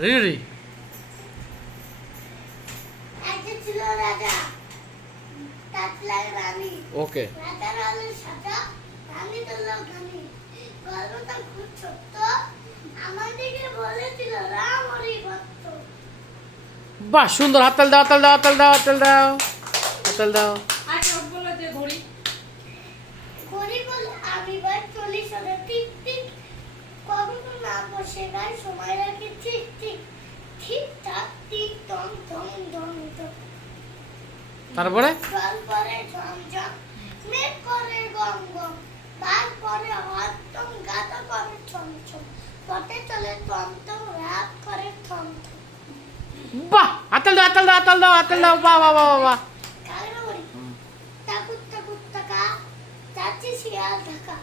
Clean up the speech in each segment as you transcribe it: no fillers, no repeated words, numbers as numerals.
রিরি একটা ছিল রাজা, তার ছিল রানী। ওকে রাজার হলো সাজা, রানী হলো গানি। গল্পটা খুব ছোট্ট, আমাদেরকে বলেছিল রাম হরি ভক্ত। বাহ সুন্দর, হাততাল দাও, হাততাল দাও, হাততাল দাও, হাততাল দাও, হাততাল দাও। আচ্ছা বলো যে ঘড়ি ঘড়ি বলে আমি বার চল্লিশ হলে টিক টিক, কখনো না বসে গায় সময় রাখে ঠিক ঠিক, ঠিক ঠাক টিক টং টং টং টং। তারপরে জল পরে ঝম ঝম, মেঘ করে গম গম, বাঘ পরে হট্টম, গাধা করে ছম ছম, পথে চলে টমটম, রাত করে থম থম। বাহ, হাততাল দাও, হাততাল দাও, হাততাল দাও, হাততাল দাও, বাহ বাহ বাহ বাহ। কাগড়া বড়ি টাকুর টাকুর টাকা, যাচ্ছে শিয়াল ঢাকা,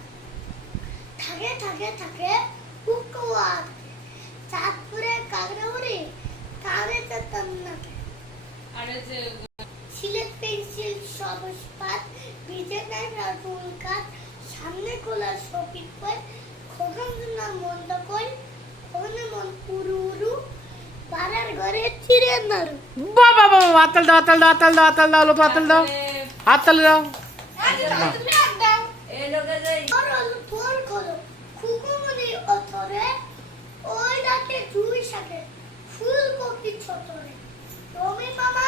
থাকে থাকে থাকে কুকুয়া, চাঁদপুরে কাগড়া বড়ি কানে যেতাম না। আরে যে সিলেট পেন্সিল সবুজপাত, ভিজে নেয় রাজুল কাঠ, সামনে খোলা শপিং বই, খোকন না মন্দ কই, ওখানে মন উড়ু উড়ু, পাড়ার ঘরে চিড়ে নাড়ু। বাহ বাহ বাহ, হাততাল দাও, হাততাল দাও, হাততাল দাও, হাততাল দাও, লোক হাততাল দাও, হাততাল দাও। এই লোকে যে আর হলো তোর খোলো, খুকুমনি অথরে, ওই ডাকে জুই শাকে, ফুল কপি ছোটরে, রমি মামা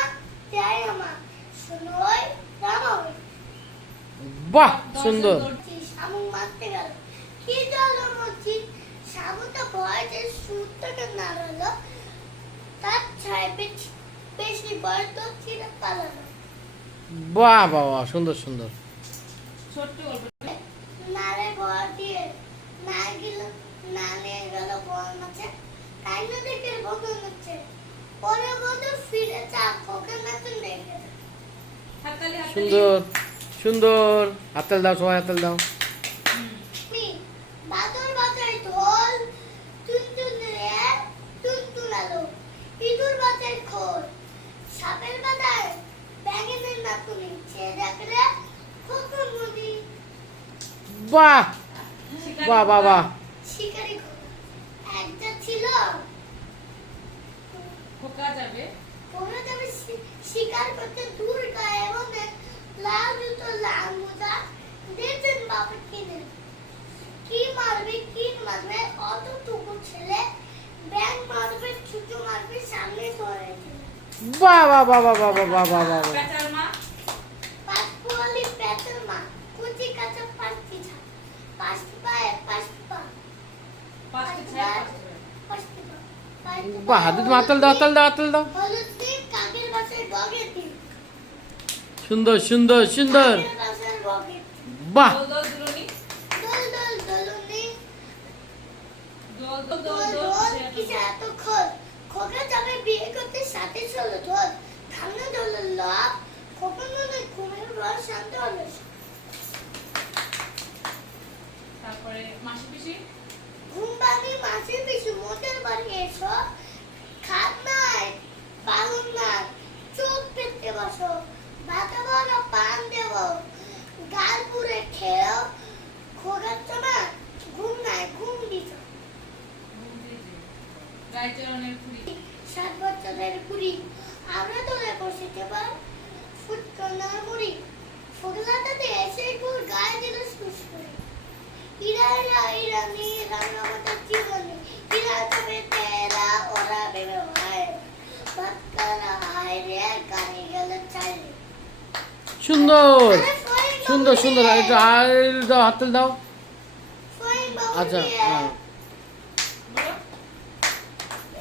দেয় আমা, শুনোই রামাবে। বাহ সুন্দর। শামুক মারতে গেল, কি জল মসজিদ, শামুকটা ভয় যে সুরটাকে নাড়ালো, তার ছায় বেশি বয় তো ছিঁড়ে পালালো। বাহ বাহ বাহ, সুন্দর সুন্দর। ছোট্ট গল্প নারে ঘর দিয়ে না গেল, না নিয়ে গেল বল মাছে, তাই না দেখে বগল হচ্ছে, পরে বন্ধু ফিরে চা খোকে নাচন দেখে। হাততালি হাততালি সুন্দর সুন্দর, হাততাল দাও, সবাই হাততাল দাও। মি বাদর বাজায় ঢোল, টুনটুন রে টুনটুন আলো, ইঁদুর বাজায় খোল, সাপের বাজায় ব্যাঙেনের নাতুনি, ছে দেখলে খোকন নদী। বাহ শিকারি বাহ বাহ বাহ। শিকারি খোকা একটা ছিল, খোকা যাবে ওরা যাবে শিকার করতে দূর গায়ে, এবং লাল জুতো লাল মোজা দিয়েছেন বাবা কিনে। কি মারবে কি মারবে অতটুকু ছেলে, ব্যাং মারবে ছুটু মারবে সামনে ধরে ছেলে। বাহ বাহ বাহ বাহ বাহ বাহ বাহ বাহ বাহ। পেটার মা পাঁচ পোয়ালি পেটের মা, কুচি কাঁচা পাঁচটি ছা, পাঁচটি পায়ে পাঁচটি পা, পাঁচটি ছায়া পাঁচটি পা, পাঁচটি পা। বাহ, হাতে হাততাল দাও, হাততাল দাও, হাততাল দাও। হলুদ দিন কাকের বাসায় বগের দিন, সুন্দর সুন্দর সুন্দর। কাকের বাসায় বগের দিন। বাহ দোল দোল দুলনি দোল দোল দোলনি, দোল দোল দোল দোল দোল দোল কিসে এত খোল, খোকা যাবে বিয়ে করতে সাথে চলো ঢোল, ঠান্ডা জল লাভ, খোকা নয় ঘুমের রস শান্ত হলো। তারপরে মাসি পিসি ঘুম ভাঙি মাসের পিছু মোটের বাড়ি এসো, খাত নাই বাগুন নাই, চোখ পেতে বসো, ভাতা বড় পান দেব, গাল পুরে খেও, খোকাচ্ছ না ঘুম নাই ঘুম দিছ। রায়চরণের খুঁড়ি 7 বছরের বুড়ি, আমরা তোলে বসেছে বার ফুটকনার মুড়ি, ফোগলাটাতে এসে গুড় গায়ে দিল সুস করে, ইরা ইরা ইরা নি রাঙামাটা জীবনে, ইরা তবে তেরা ওরা বেবে ভাই, বাচ্চারা হায় রে গাড়ি গেল চাইলে। সুন্দর আরে ফয়িং সুন্দর বাবু সুন্দর, রে, একটু আর দাও, হাততাল দাও। ফয়িং বাবু আচ্ছা রে, হ্যাঁ।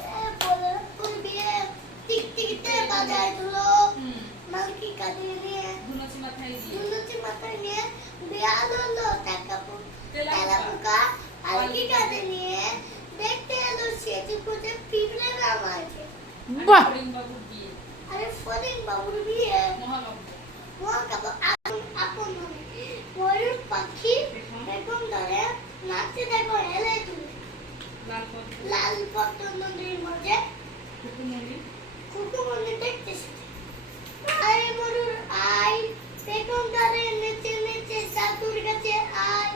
বলো বলে কোন বিয়ে টিকটিকিতে বাজায় ধুলো, হুম মালকি কাঁদিয়ে নিয়ে, ধুনুচি মাথায় দিয়ে দুলুচি মাথায় নিয়ে, বিয়াল হলো টাকা তেলা তেলা পোকা আলকি কাঁধে নিয়ে, দেখতে এলো সেটি খুঁজে পিঁপড়ে নাম আছে। বাহ ফরিং বাবুর বিয়ে আরে ফরিং বাবুর বিয়ে, মহালব্ধ মহাকাব্য আপন আপন মনে, ময়ূর পাখি বেগম ধরে নাচে দেখো হেলে তুলে, লাল পদ্ম লাল পদ্ম নদীর মাঝে কুকুমনি খুকুমনি দেখতে এসেছে। আয় মরুর আয়, বেগম ধরে নেচে নেচে জাদুর কাছে আয়,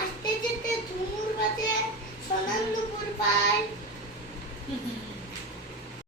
আসতে যেতে ধুমুর বাজে সোনার নুপুর পায়।